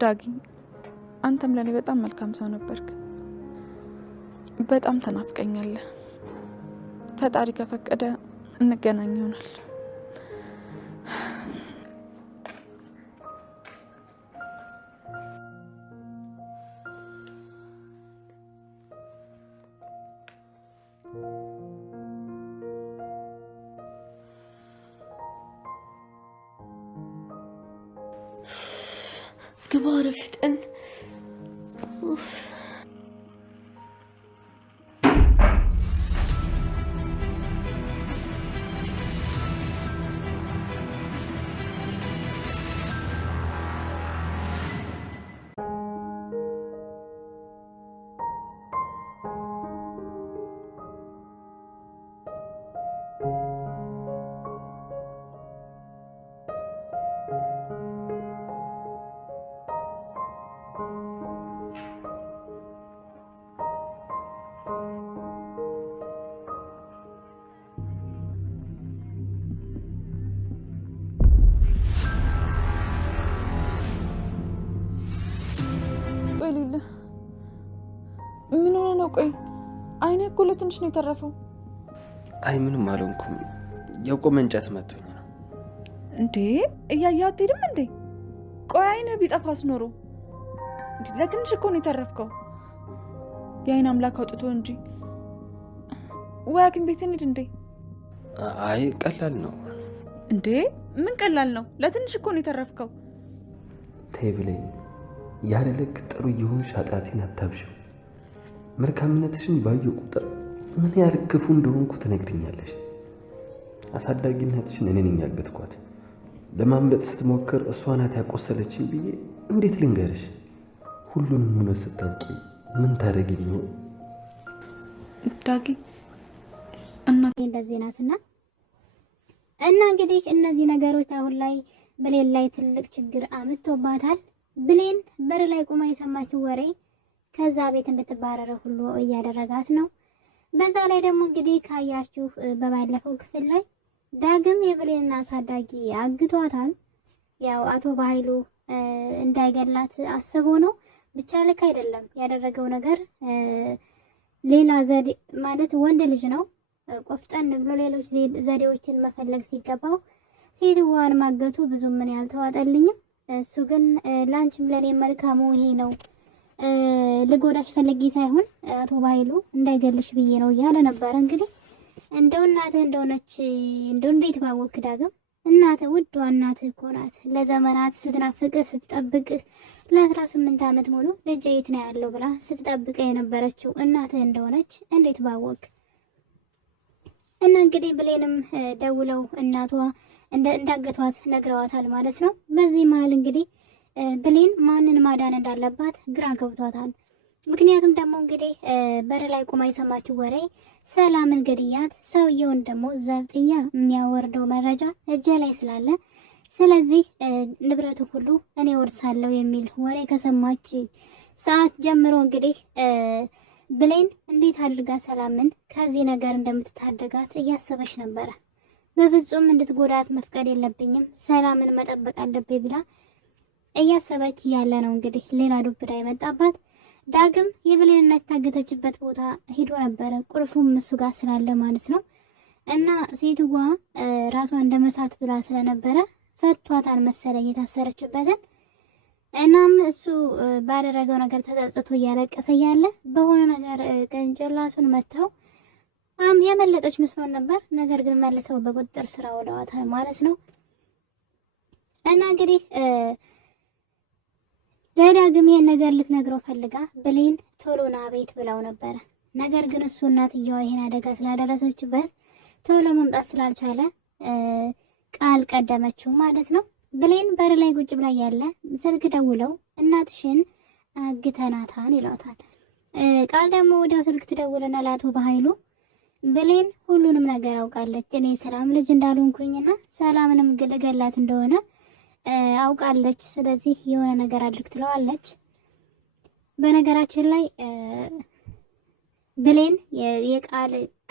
ዳጊ አንተም ለኔ በጣም መልካም ሰው ነበርክ። በጣም ተናፍቀኛለህ። ፈጣሪ ከፈቀደ እንገናኝ ይሆናል። ግባረ ፍጥን ምን ሆነ ነው? ቆይ አይኔ እኮ ለትንሽ ነው የተረፈው። አይ ምንም አልሆንኩም። የቆመ እንጨት መቶኝ ነው። እንዴ እያየህ አትሄድም እንዴ? ቆይ አይኔ ቢጠፋስ ኖሮ እንዴ ለትንሽ እኮ ነው የተረፍከው። የአይን አምላክ አውጥቶ እንጂ። ወይ ሐኪም ቤት እንሂድ እንዴ? አይ ቀላል ነው። እንዴ ምን ቀላል ነው? ለትንሽ እኮ ነው የተረፍከው። ተይ ብለኝ ያለ ልክ ጥሩ ይሁንሽ ኃጢአቴን አታብሽው። መልካምነትሽን ባየሁ ቁጥር ምን ያህል ክፉ እንደሆንኩ ትነግሪኛለሽ። አሳዳጊነትሽን እኔ ነኝ ያገትኳት። ለማምለጥ ስትሞክር እሷ ናት ያቆሰለችኝ ብዬ እንዴት ልንገርሽ? ሁሉንም እውነት ስታውቂ ምን ታደርጊ ይሆን? ዳጊ እናቴ እንደዚህ ናትና እና እንግዲህ እነዚህ ነገሮች አሁን ላይ ብሌን ላይ ትልቅ ችግር አምጥቶባታል። ብሌን በር ላይ ቆማ የሰማችው ወሬ ከዛ ቤት እንድትባረረ ሁሉ እያደረጋት ነው። በዛ ላይ ደግሞ እንግዲህ ካያችሁ በባለፈው ክፍል ላይ ዳግም የብሌንና አሳዳጊ አግቷታል። ያው አቶ በኃይሉ እንዳይገላት አስቦ ነው። ብቻ ልክ አይደለም ያደረገው ነገር። ሌላ ዘዴ ማለት ወንድ ልጅ ነው፣ ቆፍጠን ብሎ ሌሎች ዘዴዎችን መፈለግ ሲገባው ሴትዋን ማገቱ ብዙ ምን ያልተዋጠልኝም። እሱ ግን ላንቺም ለኔ መልካሙ ይሄ ነው፣ ልጎዳሽ ፈልጌ ሳይሆን አቶ በኃይሉ እንዳይገልሽ ብዬ ነው እያለ ነበር። እንግዲህ እንደው እናትህ እንደሆነች እንደው እንዴት ባወክ ዳግም? እናትህ ውዷ እናትህ እኮ ናት። ለዘመናት ስትናፍቅ ስትጠብቅ ለ18 ዓመት ሙሉ ልጄ የት ነው ያለው ብላ ስትጠብቅ የነበረችው እናትህ እንደሆነች እንዴት ባወክ? እና እንግዲህ ብሌንም ደውለው እናቷ እንዳገቷት ነግረዋታል ማለት ነው። በዚህ መሀል እንግዲህ ብሌን ማንን ማዳን እንዳለባት ግራ ገብቷታል። ምክንያቱም ደግሞ እንግዲህ በር ላይ ቆማ የሰማችው ወሬ ሰላምን ገድያት ሰውየውን ደግሞ ዘብጥያ የሚያወርደው መረጃ እጄ ላይ ስላለ ስለዚህ ንብረቱ ሁሉ እኔ ወርሳለሁ የሚል ወሬ ከሰማች ሰዓት ጀምሮ እንግዲህ ብሌን እንዴት አድርጋ ሰላምን ከዚህ ነገር እንደምትታደጋት እያሰበች ነበረ። በፍጹም እንድትጎዳት መፍቀድ የለብኝም፣ ሰላምን መጠበቅ አለብኝ ብላ እያሰበች ያለ ነው እንግዲህ ሌላ ዱብዳ የመጣባት። ዳግም የብሌንነት ታገተችበት ቦታ ሄዶ ነበረ፣ ቁልፉም እሱ ጋር ስላለ ማለት ነው። እና ሴትዋ ራሷን እንደመሳት ብላ ስለነበረ ፈቷታል መሰለኝ የታሰረችበትን። እናም እሱ ባደረገው ነገር ተጸጽቶ እያለቀሰ ያለ በሆነ ነገር ቅንጭላቱን መተው ያመለጠች መስሎን ነበር። ነገር ግን መልሰው በቁጥጥር ስር አውለዋታል ማለት ነው። እና እንግዲህ ለዳግም ይሄን ነገር ልትነግረው ፈልጋ ብሌን ቶሎ ና ቤት ብላው ነበረ። ነገር ግን እሱ እናትየዋ ይሄን አደጋ ስላደረሰችበት ቶሎ መምጣት ስላልቻለ ቃል ቀደመችው ማለት ነው። ብሌን በር ላይ ቁጭ ብላ ያለ ስልክ ደውለው እናትሽን አግተናታን ይሏታል። ቃል ደግሞ ወዲያው ስልክ ትደውልና ለአቶ በኃይሉ ብሌን ሁሉንም ነገር አውቃለች፣ እኔ ሰላም ልጅ እንዳልሆንኩኝና ሰላምንም ልገላት እንደሆነ አውቃለች። ስለዚህ የሆነ ነገር አድርግ ትለዋለች። በነገራችን ላይ ብሌን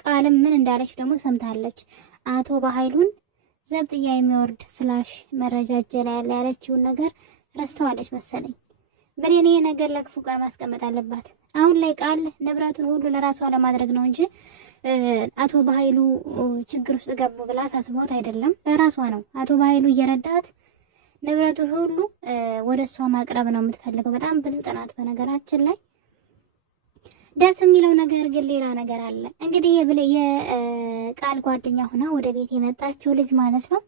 ቃልም ምን እንዳለች ደግሞ ሰምታለች። አቶ በኃይሉን ዘብጥያ የሚወርድ ፍላሽ መረጃ እጄ ላይ ያለ ያለችውን ነገር ረስተዋለች መሰለኝ። ብሌን ይሄ ነገር ለክፉ ቀን ማስቀመጥ አለባት። አሁን ላይ ቃል ንብረቱን ሁሉ ለራሷ ለማድረግ ነው እንጂ አቶ በኃይሉ ችግር ውስጥ ገቡ ብላ ሳስቦት አይደለም፣ ለራሷ ነው። አቶ በኃይሉ እየረዳት ንብረቱን ሁሉ ወደ እሷ ማቅረብ ነው የምትፈልገው። በጣም ብልጥ ናት። በነገራችን ላይ ደስ የሚለው ነገር ግን ሌላ ነገር አለ። እንግዲህ የቃል ጓደኛ ሆና ወደ ቤት የመጣችው ልጅ ማለት ነው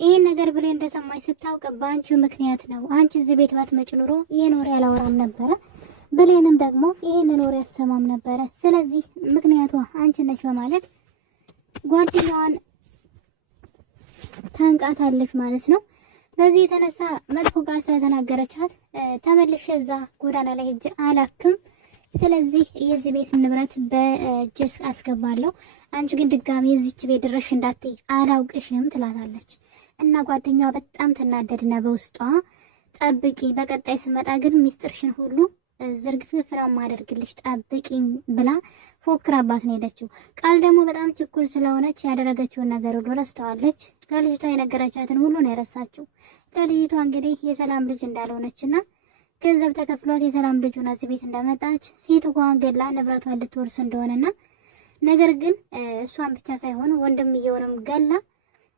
ይህን ነገር ብሌን እንደሰማች ስታውቅ በአንቺ ምክንያት ነው፣ አንቺ እዚህ ቤት ባትመጪ ኑሮ ይህን ወሬ አላወራም ነበረ፣ ብሌንም ደግሞ ይህንን ወሬ አሰማም ነበረ፣ ስለዚህ ምክንያቷ አንቺ ነች በማለት ጓደኛዋን ታንቃታለች ማለት ነው። በዚህ የተነሳ መጥፎ ቃል ስለተናገረቻት ተመልሼ እዛ ጎዳና ላይ ሂጅ አላክም፣ ስለዚህ የዚህ ቤት ንብረት በእጅሽ አስገባለሁ፣ አንቺ ግን ድጋሚ የዚች ቤት ድረሽ እንዳትይ አላውቅሽም ትላታለች። እና ጓደኛዋ በጣም ትናደድና በውስጧ ጠብቂ፣ በቀጣይ ስመጣ ግን ሚስጥርሽን ሁሉ ዝርግፍግፍ ነው የማደርግልሽ ጠብቂኝ ብላ ፎክራባት ነው ሄደችው። ቃል ደግሞ በጣም ችኩል ስለሆነች ያደረገችውን ነገር ሁሉ ረስተዋለች። ለልጅቷ የነገረቻትን ሁሉ ነው የረሳችው። ለልጅቷ እንግዲህ የሰላም ልጅ እንዳልሆነችና ገንዘብ ተከፍሏት የሰላም ልጅ ሆና እዚህ ቤት እንደመጣች ሴትዋን ገላ ንብረቷን ልትወርስ እንደሆነና ነገር ግን እሷን ብቻ ሳይሆን ወንድምየውንም ገላ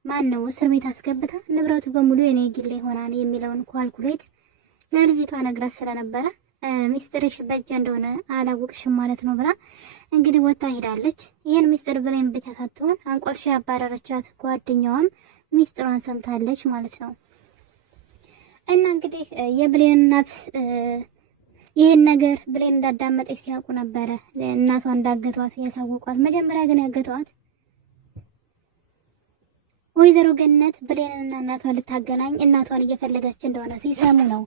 ማን ነው እስር ቤት አስገብታ ንብረቱ በሙሉ የኔ ግሌ ይሆናል የሚለውን ኳልኩሌት ለልጅቷ ነግራት ስለነበረ ሚስጥርሽ በእጅ እንደሆነ አላወቅሽም ማለት ነው ብላ እንግዲህ ወጣ ሄዳለች። ይህን ሚስጥር ብሌን ብቻ ሳትሆን አንቆርሻ ያባረረቻት ጓደኛዋም ሚስጥሯን ሰምታለች ማለት ነው። እና እንግዲህ የብሌን እናት ይህን ነገር ብሌን እንዳዳመጠች ሲያውቁ ነበረ እናቷ እንዳገቷት ያሳወቋት። መጀመሪያ ግን ያገቷት ወይዘሮ ገነት ብሌንና እናቷን ልታገናኝ እናቷን እየፈለገች እንደሆነ ሲሰሙ ነው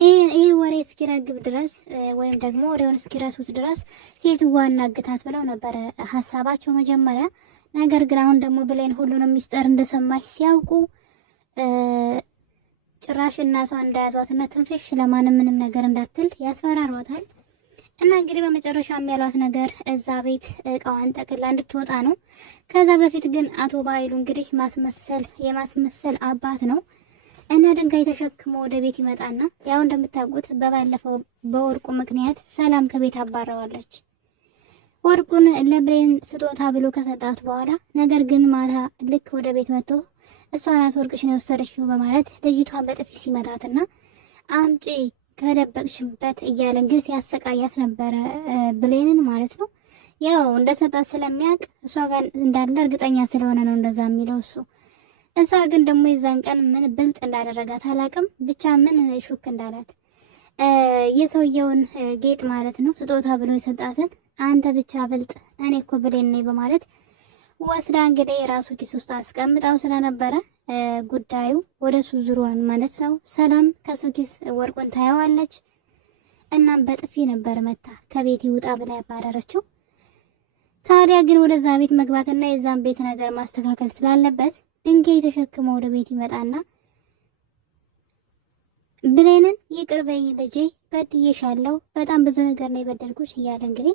ይህ ወሬ እስኪረግብ ድረስ ወይም ደግሞ ወሬውን እስኪረሱት ድረስ ሴትዋ እናግታት ብለው ነበረ ሀሳባቸው መጀመሪያ። ነገር ግን አሁን ደግሞ ብሌን ሁሉንም ሚስጥር እንደሰማች ሲያውቁ ጭራሽ እናቷን እንዳያዟትና ትንፍሽ ለማንም ምንም ነገር እንዳትል ያስፈራሯታል። እና እንግዲህ በመጨረሻም ያሏት ነገር እዛ ቤት እቃዋን ጠቅላ እንድትወጣ ነው። ከዛ በፊት ግን አቶ በኃይሉ እንግዲህ የማስመሰል አባት ነው እና ድንጋይ ተሸክሞ ወደ ቤት ይመጣና ያው እንደምታውቁት በባለፈው በወርቁ ምክንያት ሰላም ከቤት አባረዋለች። ወርቁን ለብሌን ስጦታ ብሎ ከሰጣት በኋላ ነገር ግን ማታ ልክ ወደ ቤት መጥቶ እሷ ናት ወርቅሽን የወሰደችው በማለት ልጅቷን በጥፊ ሲመታትና አምጪ ከደበቅሽበት እያለ እንግዲህ ሲያሰቃያት ነበረ ብሌንን ማለት ነው። ያው እንደሰጣት ስለሚያውቅ እሷ ጋር እንዳለ እርግጠኛ ስለሆነ ነው እንደዛ የሚለው እሱ። እሷ ግን ደግሞ የዛን ቀን ምን ብልጥ እንዳደረጋት አላውቅም፣ ብቻ ምን ሹክ እንዳላት የሰውየውን ጌጥ ማለት ነው ስጦታ ብሎ የሰጣትን አንተ ብቻ ብልጥ እኔ እኮ ብሌን ነኝ በማለት ወስዳ እንግዲህ የራሱ ኪስ ውስጥ አስቀምጣው ስለነበረ ጉዳዩ ወደ እሱ ዙሯን ማለት ነው። ሰላም ከሱ ኪስ ወርቁን ታየዋለች። እናም በጥፊ ነበር መታ ከቤት ይውጣ ብላ ያባረረችው። ታዲያ ግን ወደዛ ቤት መግባትና የዛን ቤት ነገር ማስተካከል ስላለበት ድንጋይ ተሸክሞ ወደ ቤት ይመጣና ብሌንን ይቅር በይ ልጄ፣ በድዬሻለሁ፣ በጣም ብዙ ነገር ነው የበደልኩሽ እያለ እንግዲህ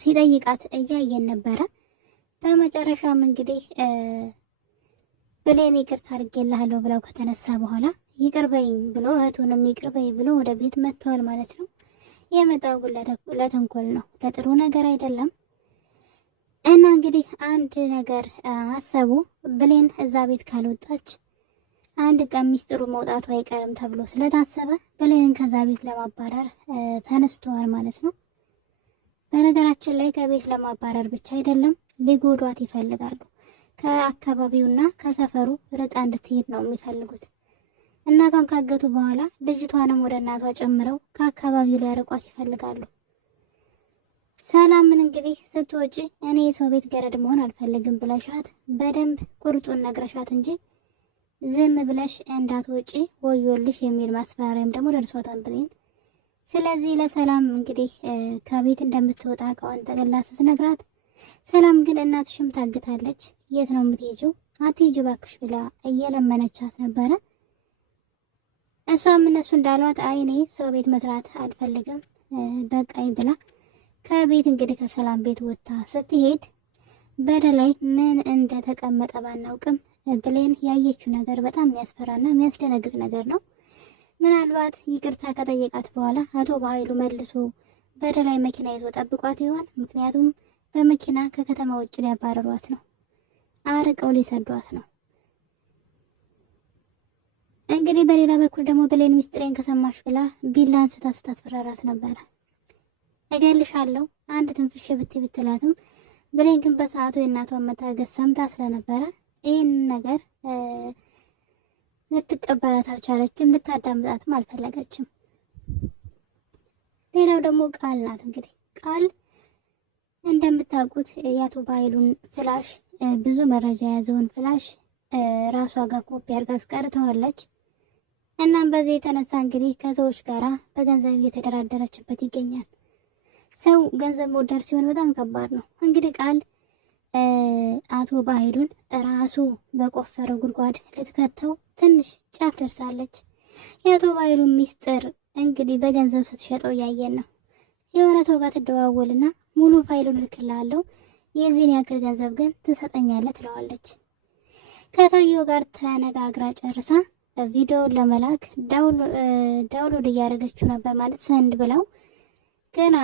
ሲጠይቃት እያየን ነበረ። በመጨረሻም እንግዲህ ብሌን ይቅርታ አድርጌልሃለሁ ብለው ከተነሳ በኋላ ይቅር በይኝ ብሎ እህቱንም ይቅር በይ ብሎ ወደ ቤት መጥቷል ማለት ነው። የመጣው ግን ለተንኮል ነው፣ ለጥሩ ነገር አይደለም። እና እንግዲህ አንድ ነገር አሰቡ። ብሌን እዛ ቤት ካልወጣች አንድ ቀን ሚስጥሩ መውጣቱ አይቀርም ተብሎ ስለታሰበ ብሌንን ከዛ ቤት ለማባረር ተነስተዋል ማለት ነው። በነገራችን ላይ ከቤት ለማባረር ብቻ አይደለም ሊጎዷት ይፈልጋሉ። ከአካባቢውና ከሰፈሩ ርቃ እንድትሄድ ነው የሚፈልጉት። እናቷን ካገቱ በኋላ ልጅቷንም ወደ እናቷ ጨምረው ከአካባቢው ሊያርቋት ይፈልጋሉ። ሰላምን እንግዲህ ስትወጪ እኔ የሰው ቤት ገረድ መሆን አልፈልግም ብለሻት በደንብ ቁርጡን ነግረሻት እንጂ ዝም ብለሽ እንዳትወጪ ወዮልሽ የሚል ማስፈራሪያም ደግሞ ደርሷታል ብሌን። ስለዚህ ለሰላም እንግዲህ ከቤት እንደምትወጣ እቃዋን ጠቅልላ ስትነግራት፣ ሰላም ግን እናትሽም ታግታለች፣ የት ነው የምትሄጂው? አትሄጂ እባክሽ ብላ እየለመነቻት ነበረ። እሷም እነሱ እንዳሏት አይ እኔ ሰው ቤት መስራት አልፈልግም በቃኝ ብላ ከቤት እንግዲህ ከሰላም ቤት ወጥታ ስትሄድ በረላይ ምን እንደተቀመጠ ባናውቅም ብሌን ያየችው ነገር በጣም የሚያስፈራና የሚያስደነግጥ ነገር ነው። ምናልባት ይቅርታ ከጠየቃት በኋላ አቶ በኃይሉ መልሶ በረላይ መኪና ይዞ ጠብቋት ይሆን? ምክንያቱም በመኪና ከከተማ ውጭ ሊያባረሯት ነው፣ አርቀው ሊሰዷት ነው። እንግዲህ በሌላ በኩል ደግሞ ብሌን ሚስጥሬን ከሰማሽ ብላ ቢላ አንስታ ስታስፈራራት ነበረ። እገልሻለሁ አንድ ትንፍሽ ብትላትም ብሌን ግን በሰዓቱ የእናቷን መታገስ ሰምታ ስለነበረ ይህን ነገር ልትቀበላት አልቻለችም፣ ልታዳምጣትም አልፈለገችም። ሌላው ደግሞ ቃል ናት። እንግዲህ ቃል እንደምታውቁት የአቶ በኃይሉን ፍላሽ ብዙ መረጃ የያዘውን ፍላሽ ራሷ ጋር ኮፒ አድርጋ አስቀርተዋለች። እናም በዚህ የተነሳ እንግዲህ ከሰዎች ጋራ በገንዘብ እየተደራደረችበት ይገኛል። ሰው ገንዘብ ወዳድ ሲሆን በጣም ከባድ ነው። እንግዲህ ቃል አቶ በኃይሉን ራሱ በቆፈረው ጉድጓድ ልትከተው ትንሽ ጫፍ ደርሳለች። የአቶ በኃይሉን ሚስጥር እንግዲህ በገንዘብ ስትሸጠው እያየን ነው። የሆነ ሰው ጋር ትደዋወልና ሙሉ ፋይሉን እልክልሃለሁ፣ የዚህን ያክል ገንዘብ ግን ትሰጠኛለህ ትለዋለች። ከሰውየው ጋር ተነጋግራ ጨርሳ ቪዲዮውን ለመላክ ዳውንሎድ እያደረገችው ነበር፣ ማለት ሰንድ ብለው ገና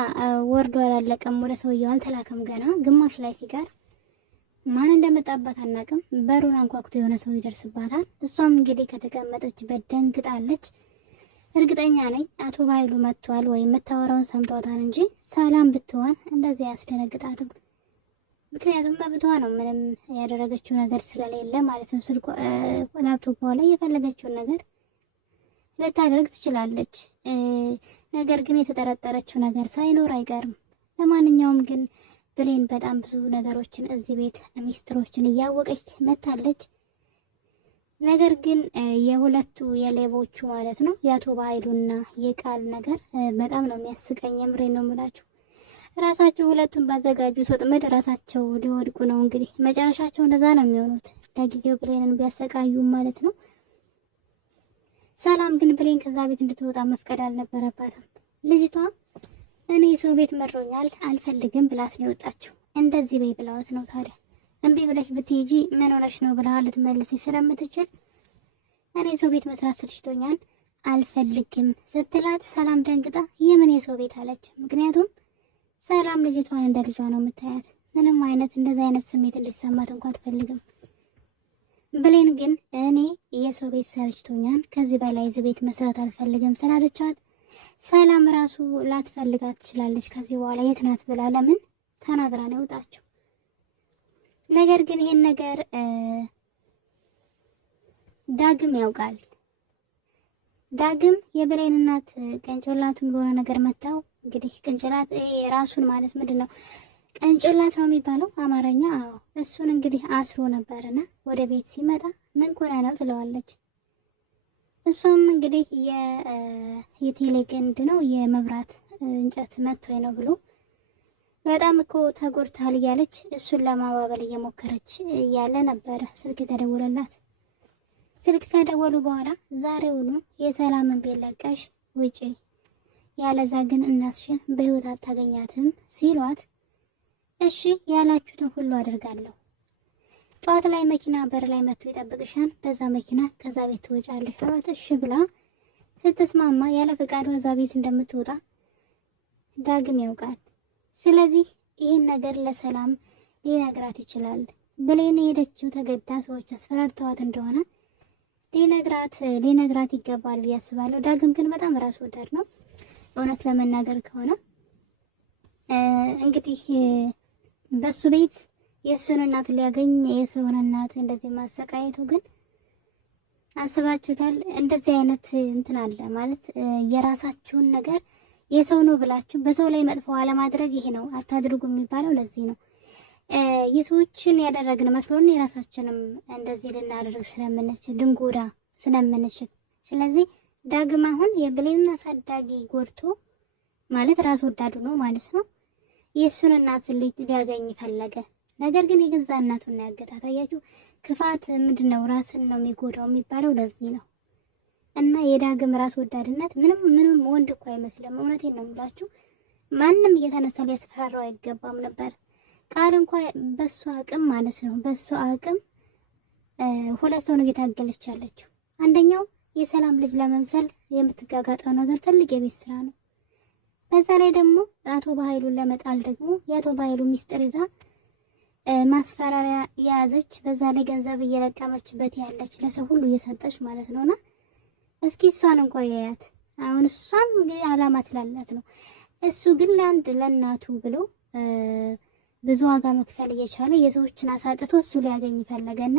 ወርዶ አላለቀም፣ ወደ ሰውየው አልተላከም። ገና ግማሽ ላይ ሲቀር ማን እንደመጣባት አናቅም። በሩን አንኳኩቶ የሆነ ሰው ይደርስባታል። እሷም እንግዲህ ከተቀመጠችበት ደንግጣለች። እርግጠኛ ነኝ አቶ በኃይሉ መጥቷል ወይም የምታወራውን ሰምቷታል እንጂ ሰላም ብትሆን እንደዚህ አያስደነግጣትም። ምክንያቱም መብቷ ነው፣ ምንም ያደረገችው ነገር ስለሌለ ማለት ነው። ስልኳ ላፕቶፕ ላይ የፈለገችውን ነገር ልታደርግ ትችላለች። ነገር ግን የተጠረጠረችው ነገር ሳይኖር አይቀርም። ለማንኛውም ግን ብሌን በጣም ብዙ ነገሮችን እዚህ ቤት ሚስጥሮችን እያወቀች መታለች። ነገር ግን የሁለቱ የሌቦቹ ማለት ነው የአቶ በኃይሉና የቃል ነገር በጣም ነው የሚያስቀኝ። የምሬ ነው የምላችሁ። ራሳቸው ሁለቱን ባዘጋጁት ወጥመድ ራሳቸው ሊወድቁ ነው። እንግዲህ መጨረሻቸው እንደዛ ነው የሚሆኑት። ለጊዜው ብሌንን ቢያሰቃዩም ማለት ነው። ሰላም ግን ብሌን ከዛ ቤት እንድትወጣ መፍቀድ አልነበረባትም። ልጅቷ እኔ ሰው ቤት መሮኛል አልፈልግም ብላት ነው የወጣችው። እንደዚህ በይ ብላውት ነው ታዲያ። እምቢ ብለሽ ብትሄጂ ምን ሆነሽ ነው ብላ ልትመልስሽ ስለምትችል እኔ ሰው ቤት መስራት ስልችቶኛል አልፈልግም ስትላት ሰላም ደንግጣ የምን የሰው ቤት አለች። ምክንያቱም ሰላም ልጅቷን እንደ ልጇ ነው የምታያት። ምንም አይነት እንደዚህ አይነት ስሜት እንዲሰማት እንኳን አትፈልግም። ብሌን ግን እኔ የሰው ቤት ሰርችቶኛል ከዚህ በላይ እዚህ ቤት መስራት አልፈልግም ስላለቻት ሰላም ራሱ ላትፈልጋት ትችላለች። ከዚህ በኋላ የት ናት ብላ ለምን ተናግራ ነው የወጣችው። ነገር ግን ይሄን ነገር ዳግም ያውቃል። ዳግም የብሌን እናት ቅንጭላቱን በሆነ ነገር መታው። እንግዲህ ቅንጭላት ራሱን ማለት ምንድነው ቅንጭላት ነው የሚባለው አማርኛ። አዎ እሱን እንግዲህ አስሮ ነበርና ወደ ቤት ሲመጣ ምን ኮና ነው ትለዋለች። እሷም እንግዲህ የቴሌ ገንድ ነው የመብራት እንጨት መጥቶኝ ነው ብሎ በጣም እኮ ተጎድታል እያለች እሱን ለማባበል እየሞከረች እያለ ነበረ ስልክ የተደወለላት። ስልክ ከደወሉ በኋላ ዛሬውኑ የሰላምን ቤት ለቀሽ ውጪ፣ ያለዛ ግን እናትሽን በህይወት አታገኛትም ሲሏት እሺ ያላችሁትን ሁሉ አደርጋለሁ፣ ጠዋት ላይ መኪና በር ላይ መጥቶ ይጠብቅሻል፣ በዛ መኪና ከዛ ቤት ትወጫለሽ አሏት። እሺ ብላ ስትስማማ ያለ ፈቃዷ እዛ ቤት እንደምትወጣ ዳግም ያውቃል። ስለዚህ ይህን ነገር ለሰላም ሊነግራት ይችላል። ብሌን የሄደችው ተገዳ ሰዎች አስፈራርተዋት እንደሆነ ሊነግራት ይገባል ብዬ አስባለሁ። ዳግም ግን በጣም ራስ ወዳድ ነው እውነት ለመናገር ከሆነ። እንግዲህ በሱ ቤት የእሱን እናት ሊያገኝ የሰውን እናት እንደዚህ ማሰቃየቱ ግን አስባችሁታል? እንደዚህ አይነት እንትን አለ ማለት የራሳችሁን ነገር የሰው ነው ብላችሁ በሰው ላይ መጥፎ አለማድረግ ይሄ ነው አታድርጉ የሚባለው ለዚህ ነው። የሰዎችን ያደረግን መስሎን የራሳችንም እንደዚህ ልናደርግ ስለምንችል ልንጎዳ ስለምንችል፣ ስለዚህ ዳግም አሁን የብሌንን አሳዳጊ ጎድቶ ማለት ራስ ወዳዱ ነው ማለት ነው። የእሱን እናት ሊያገኝ ፈለገ። ነገር ግን የገዛ እናቱን ያገታት። አያችሁ ክፋት ምንድነው? ራስን ነው የሚጎዳው የሚባለው ለዚህ ነው። እና የዳግም ራስ ወዳድነት ምንም ወንድ እኮ አይመስልም። እውነቴን ነው የምላችሁ። ማንም እየተነሳ ሊያስፈራራው አይገባም ነበር። ቃል እንኳን በሷ አቅም ማለት ነው በሷ አቅም ሁለት ሰው ነው እየታገለች ያለችው። አንደኛው የሰላም ልጅ ለመምሰል የምትጋጋጠው ነገር ትልቅ የቤት ስራ ነው። በዛ ላይ ደግሞ አቶ በኃይሉን ለመጣል ደግሞ የአቶ በኃይሉ ሚስጥር ይዛ ማስፈራሪያ የያዘች፣ በዛ ላይ ገንዘብ እየለቀመችበት ያለች ለሰው ሁሉ እየሰጠች ማለት ነውና እስኪ እሷን እንኳን ያያት። አሁን እሷም እንግዲህ አላማ ስላላት ነው። እሱ ግን ለአንድ ለእናቱ ብሎ ብዙ ዋጋ መክፈል እየቻለ የሰዎችን አሳጥቶ እሱ ሊያገኝ ፈለገና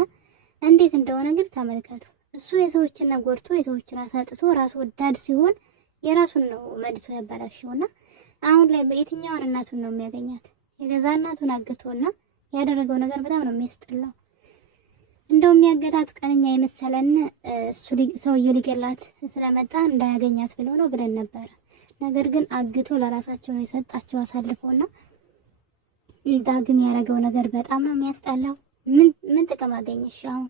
እንዴት እንደሆነ ግን ተመልከቱ። እሱ የሰዎችን ጎድቶ የሰዎችን አሳጥቶ ራስ ወዳድ ሲሆን የራሱን ነው መልሶ ያበላሸውና አሁን ላይ በየትኛውን እናቱን ነው የሚያገኛት? የገዛ እናቱን አግቶና ያደረገው ነገር በጣም ነው የሚያስጠላው። እንደው የሚያገታት ቀንኛ የመሰለን እሱ ሰውየው ሊገላት ስለመጣ እንዳያገኛት ብሎ ነው ብለን ነበር። ነገር ግን አግቶ ለራሳቸው ነው የሰጣቸው አሳልፎና ዳግም ያደረገው ነገር በጣም ነው የሚያስጠላው። ምን ጥቅም አገኘሽ? አሁን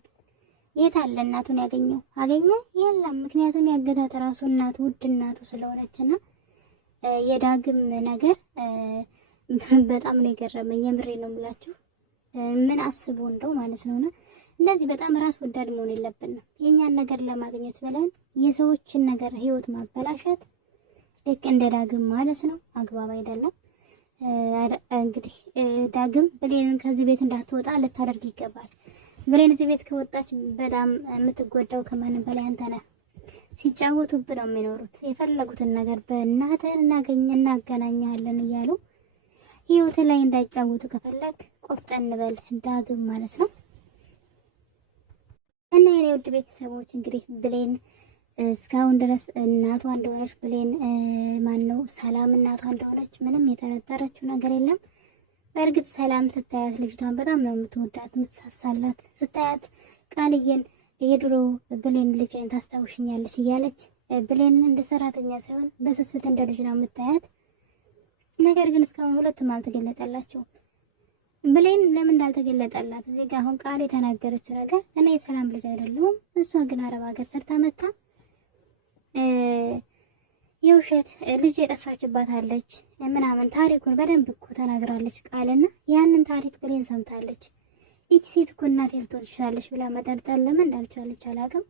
የት አለ እናቱን ያገኘው? አገኘ? የለም። ምክንያቱም ያገታት ራሱ እናቱ ውድ እናቱ ስለሆነችና የዳግም ነገር በጣም ነው የገረመኝ። የምሬ ነው የምላችሁ። ምን አስቡ እንደው ማለት ነውና እንደዚህ በጣም ራስ ወዳድ መሆን የለብንም። የኛን ነገር ለማግኘት ብለን የሰዎችን ነገር ህይወት ማበላሸት ልክ እንደ ዳግም ማለት ነው አግባብ አይደለም። እንግዲህ ዳግም ብሌንን ከዚህ ቤት እንዳትወጣ ልታደርግ ይገባል። ብሌን እዚህ ቤት ከወጣች በጣም የምትጎዳው ከማንም በላይ አንተ ነህ። ሲጫወቱብህ ነው የሚኖሩት። የፈለጉትን ነገር በእናትህ እናገናኛለን እያሉ ህይወት ላይ እንዳይጫወቱ ከፈለግ ቆፍጠን በል ዳግም ማለት ነው። እና የኔ ውድ ቤተሰቦች እንግዲህ ብሌን እስካሁን ድረስ እናቷ እንደሆነች ብሌን ማነው ሰላም እናቷ እንደሆነች ምንም የጠረጠረችው ነገር የለም። በእርግጥ ሰላም ስታያት ልጅቷን በጣም ነው የምትወዳት የምትሳሳላት። ስታያት ቃልዬን የድሮ ብሌን ልጅን ታስታውሽኛለች እያለች ብሌንን እንደ ሰራተኛ ሳይሆን በስስት እንደ ልጅ ነው የምታያት። ነገር ግን እስካሁን ሁለቱም አልተገለጠላቸው። ብሌን ለምን እንዳልተገለጠላት እዚህ ጋር አሁን ቃል የተናገረችው ነገር እኔ የሰላም ልጅ አይደለሁም፣ እሷ ግን አረብ ሀገር ሰርታ መጣ የውሸት ልጅ የጠፋችባታለች ምናምን ታሪኩን በደንብ እኮ ተናግራለች ቃልና ያንን ታሪክ ብሌን ሰምታለች። ይቺ ሴት እኮ እናቴ ልትሆን ትችላለች ብላ መጠርጠር ለምን እንዳልቻለች አላውቅም።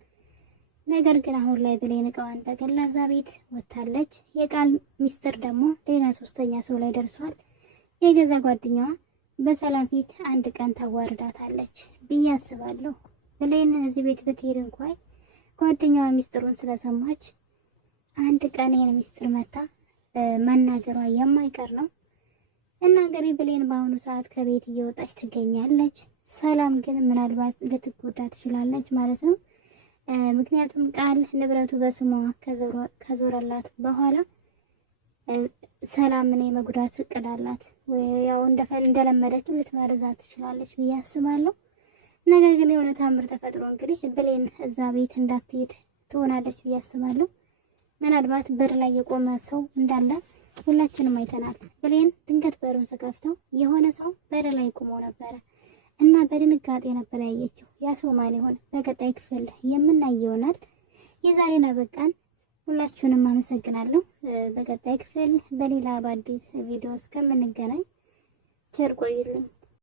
ነገር ግን አሁን ላይ ብሌን እቃዋን ጠቅልላ እዛ ቤት ወጥታለች። የቃል ሚስጥር ደግሞ ሌላ ሶስተኛ ሰው ላይ ደርሷል። የገዛ ጓደኛዋ በሰላም ፊት አንድ ቀን ታዋርዳታለች ብዬ አስባለሁ። ብሌን እዚህ ቤት ብትሄድ እንኳን ጓደኛዋ ሚስጥሩን ስለሰማች አንድ ቀን ይሄን ሚስጥር መታ መናገሯ የማይቀር ነው እና እንግዲህ ብሌን በአሁኑ ሰዓት ከቤት እየወጣች ትገኛለች። ሰላም ግን ምናልባት ልትጎዳ ትችላለች ማለት ነው። ምክንያቱም ቃል ንብረቱ በስሟ ከዞረላት በኋላ ሰላምን የመጉዳት እቅድ አላት። ያው እንደለመደችው ልትመርዛት ትችላለች ብዬ አስባለሁ። ነገር ግን የሆነ ታምር ተፈጥሮ እንግዲህ ብሌን እዛ ቤት እንዳትሄድ ትሆናለች ብዬ አስባለሁ። ምናልባት በር ላይ የቆመ ሰው እንዳለ ሁላችንም አይተናል። ብሌን ድንገት በሩን ስከፍተው የሆነ ሰው በር ላይ ቆሞ ነበረ እና በድንጋጤ ነበር ያየችው። ያ ሰው ማን ይሆን? በቀጣይ ክፍል የምናይ ይሆናል። የዛሬን አበቃን። ሁላችሁንም አመሰግናለሁ። በቀጣይ ክፍል በሌላ በአዲስ ቪዲዮ እስከምንገናኝ ቸር ቆዩልኝ።